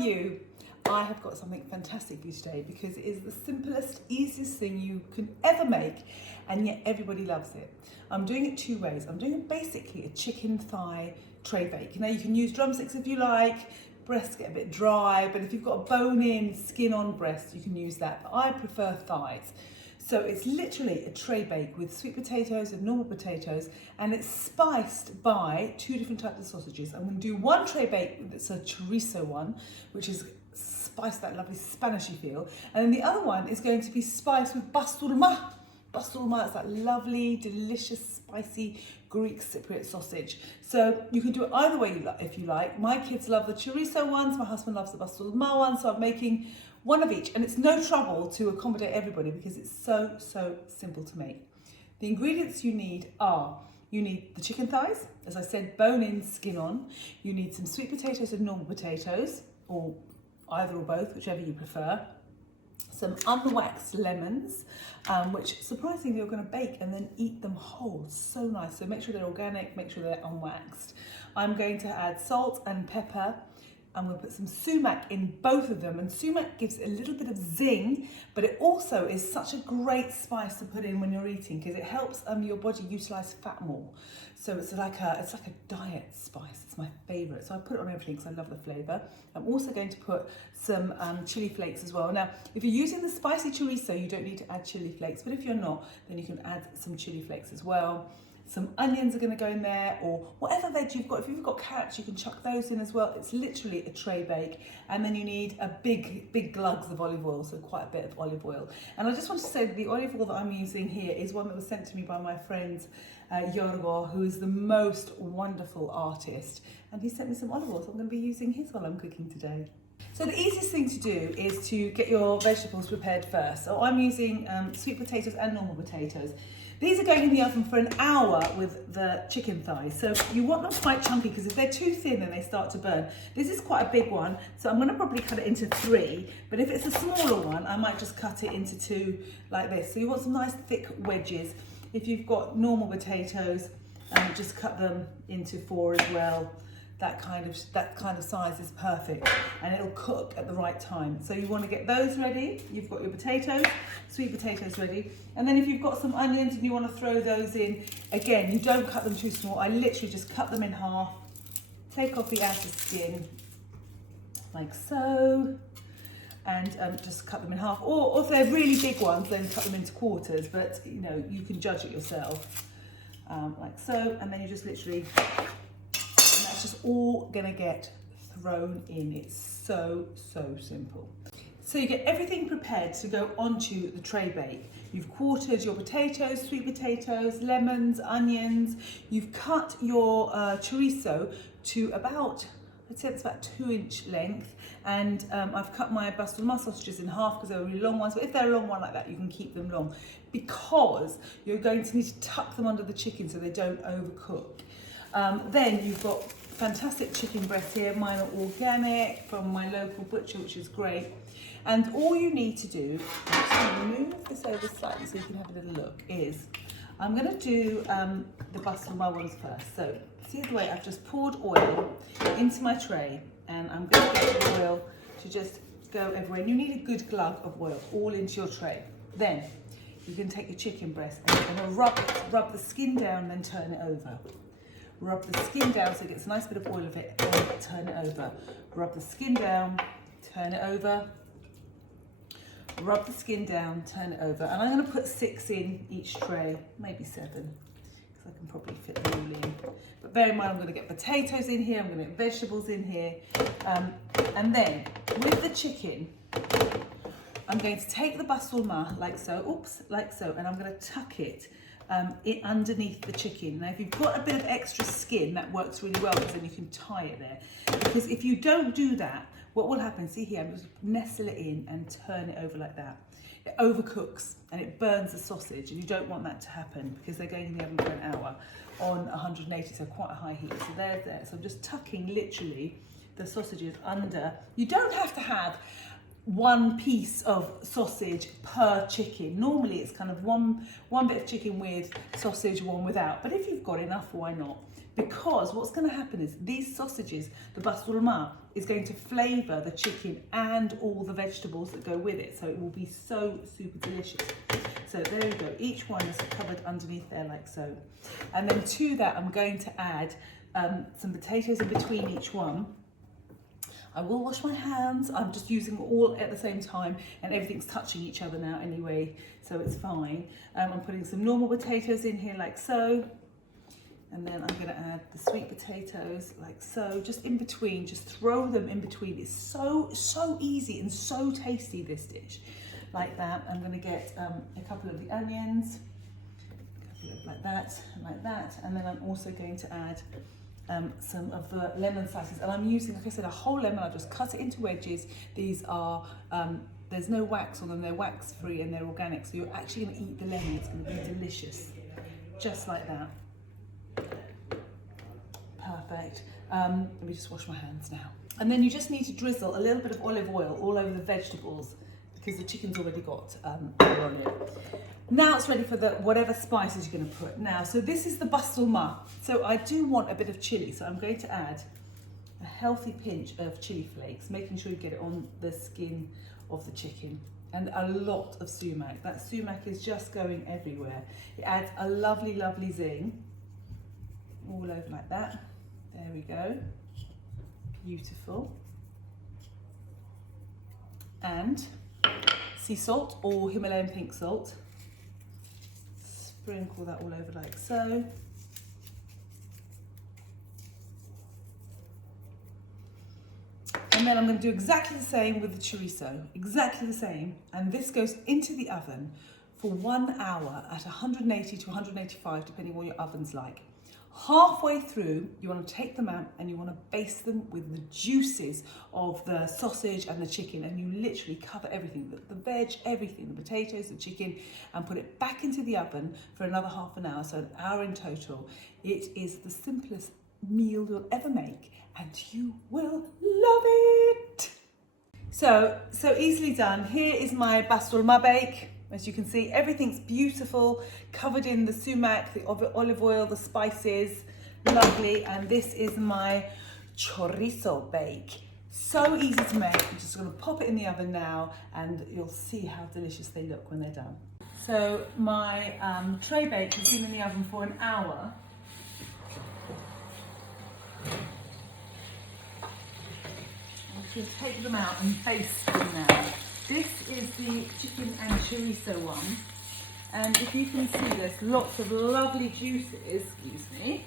you, I have got something fantastic for you today because it is the simplest, easiest thing you can ever make, and yet everybody loves it. I'm doing it two ways. I'm doing basically a chicken thigh tray bake. Now you can use drumsticks if you like, breasts get a bit dry, but if you've got a bone-in, skin-on breast, you can use that. But I prefer thighs. So it's literally a tray bake with sweet potatoes and normal potatoes, and it's spiced by two different types of sausages. I'm going to do one tray bake that's a chorizo one, which is spiced that lovely Spanishy feel, and then the other one is going to be spiced with basturma. Basturma is that lovely, delicious, spicy Greek Cypriot sausage. So you can do it either way if you like. My kids love the chorizo ones, my husband loves the basturma ones, so I'm making one of each, and it's no trouble to accommodate everybody because it's so simple to make. The ingredients you need are, you need the chicken thighs, as I said, bone in, skin on. You need some sweet potatoes and normal potatoes, or either or both, whichever you prefer. Some unwaxed lemons, which surprisingly you're going to bake and then eat them whole. So nice. So make sure they're organic, make sure they're unwaxed. I'm going to add salt and pepper. I'm going to put some sumac in both of them, and sumac gives it a little bit of zing, but it also is such a great spice to put in when you're eating because it helps your body utilize fat more. So it's like a diet spice. It's my favorite. So I put it on everything because I love the flavor. I'm also going to put some chili flakes as well. Now, if you're using the spicy chorizo, you don't need to add chili flakes, but if you're not, then you can add some chili flakes as well. Some onions are going to go in there, or whatever veg you've got. If you've got carrots, you can chuck those in as well. It's literally a tray bake. And then you need a big glugs of olive oil, so quite a bit of olive oil. And I just want to say that the olive oil that I'm using here is one that was sent to me by my friend Yorgo, who is the most wonderful artist. And he sent me some olive oil, so I'm going to be using his while I'm cooking today. So the easiest thing to do is to get your vegetables prepared first. So I'm using sweet potatoes and normal potatoes. These are going in the oven for an hour with the chicken thighs. So you want them quite chunky because if they're too thin then they start to burn. This is quite a big one, so I'm going to probably cut it into 3. But if it's a smaller one, I might just cut it into 2 like this. So you want some nice thick wedges. If you've got normal potatoes, just cut them into 4 as well. That kind of size is perfect, and it'll cook at the right time. So you want to get those ready. You've got your potatoes, sweet potatoes ready, and then if you've got some onions and you want to throw those in, again, you don't cut them too small. I literally just cut them in half, take off the outer skin, like so, and just cut them in half. Or if they're really big ones, then cut them into quarters. But you know, you can judge it yourself, like so, and then you just literally. Just all gonna get thrown in. It's so simple. So you get everything prepared to go onto the tray bake. You've quartered your potatoes, sweet potatoes, lemons, onions. You've cut your chorizo to about, I'd say it's about 2-inch length, and I've cut my basturma sausages in half because they're really long ones, but if they're a long one like that, you can keep them long because you're going to need to tuck them under the chicken so they don't overcook. Then you've got fantastic chicken breasts here. Mine are organic from my local butcher, which is great. And all you need to do, I'm just going to move this over slightly so you can have a little look, is I'm going to do the basturma ones first. So see the way I've just poured oil into my tray, and I'm going to get the oil to just go everywhere. And you need a good glug of oil all into your tray. Then you can take your chicken breast and you're going to rub the skin down, then turn it over. Rub the skin down so it gets a nice bit of oil of it, and turn it over. Rub the skin down, turn it over. Rub the skin down, turn it over. And I'm going to put 6 in each tray, maybe 7, because I can probably fit them all in. But bear in mind, I'm going to get potatoes in here, I'm going to get vegetables in here. And then with the chicken, I'm going to take the basturma like so, and I'm going to tuck it underneath the chicken. Now, if you've got a bit of extra skin, that works really well because then you can tie it there. Because if you don't do that, what will happen, see here, I'm just nestle it in and turn it over like that. It overcooks and it burns the sausage, and you don't want that to happen because they're going in the oven for an hour on 180, so quite a high heat. So there. So I'm just tucking literally the sausages under. You don't have to have one piece of sausage per chicken. Normally it's kind of one bit of chicken with sausage, one without. But if you've got enough, why not? Because what's going to happen is these sausages, the basturma, is going to flavour the chicken and all the vegetables that go with it. So it will be so super delicious. So there you go. Each one is covered underneath there like so. And then to that, I'm going to add some potatoes in between each one. I will wash my hands. I'm just using all at the same time, and everything's touching each other now anyway, so it's fine. I'm putting some normal potatoes in here like so. And then I'm going to add the sweet potatoes like so, just in between, just throw them in between. It's so easy and so tasty, this dish, like that. I'm going to get a couple of the onions, like that and like that. And then I'm also going to add some of the lemon slices. And I'm using, like I said, a whole lemon. I just cut it into wedges. These are, there's no wax on them. They're wax free and they're organic. So you're actually going to eat the lemon. It's going to be delicious, just like that. Perfect. Let me just wash my hands now. And then you just need to drizzle a little bit of olive oil all over the vegetables because the chicken's already got oil on it. Now it's ready for the whatever spices you're going to put. Now, so this is the basturma. So I do want a bit of chili. So I'm going to add a healthy pinch of chili flakes, making sure you get it on the skin of the chicken. And a lot of sumac. That sumac is just going everywhere. It adds a lovely, lovely zing. All over like that. There we go. Beautiful. And sea salt or Himalayan pink salt. Sprinkle that all over like so. And then I'm going to do exactly the same with the chorizo, exactly the same. And this goes into the oven for 1 hour at 180 to 185, depending on what your oven's like. Halfway through, you want to take them out and you want to baste them with the juices of the sausage and the chicken, and you literally cover everything, the veg, everything, the potatoes, the chicken, and put it back into the oven for another half an hour, so an hour in total. It is the simplest meal you'll ever make, and you will love it. So easily done. Here is my basturma bake. As you can see, everything's beautiful, covered in the sumac, the olive oil, the spices, lovely. And this is my chorizo bake. So easy to make. I'm just gonna pop it in the oven now and you'll see how delicious they look when they're done. So my tray bake has been in the oven for an hour. I'm just gonna take them out and baste them now. This is the chicken and chorizo one, and if you can see, there's lots of lovely juices, excuse me,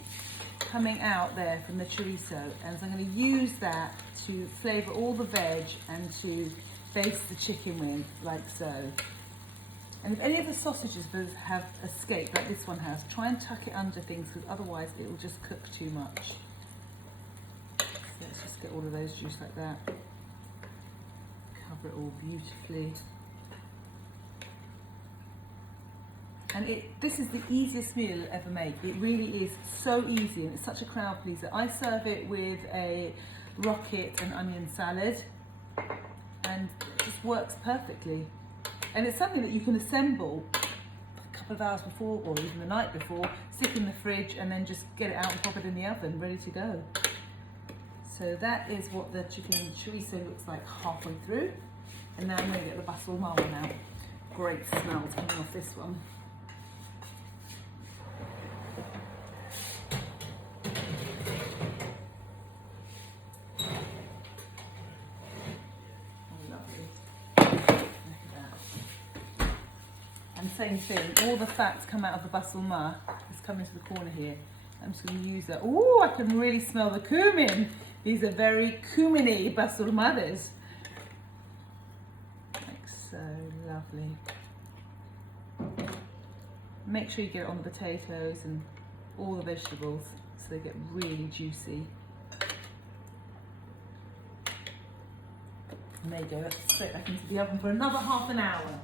coming out there from the chorizo, and so I'm going to use that to flavour all the veg and to baste the chicken with, like so. And if any of the sausages have escaped, like this one has, try and tuck it under things, because otherwise it will just cook too much. So let's just get all of those juice like that. Cover it all beautifully. And this is the easiest meal you'll ever make. It really is so easy, and it's such a crowd pleaser. I serve it with a rocket and onion salad, and it just works perfectly. And it's something that you can assemble a couple of hours before, or even the night before, stick in the fridge, and then just get it out and pop it in the oven, ready to go. So that is what the chicken and chorizo looks like halfway through. And now I'm going to get the basturma one out. Great smells coming off this one. Oh, lovely. Look at that. And same thing, all the fats come out of the basturma. It's coming to the corner here. I'm just going to use that. Oh, I can really smell the cumin. These are very cuminy basturmadas. Like so, lovely. Make sure you get it on the potatoes and all the vegetables so they get really juicy. And there you go, that's straight back into the oven for another half an hour.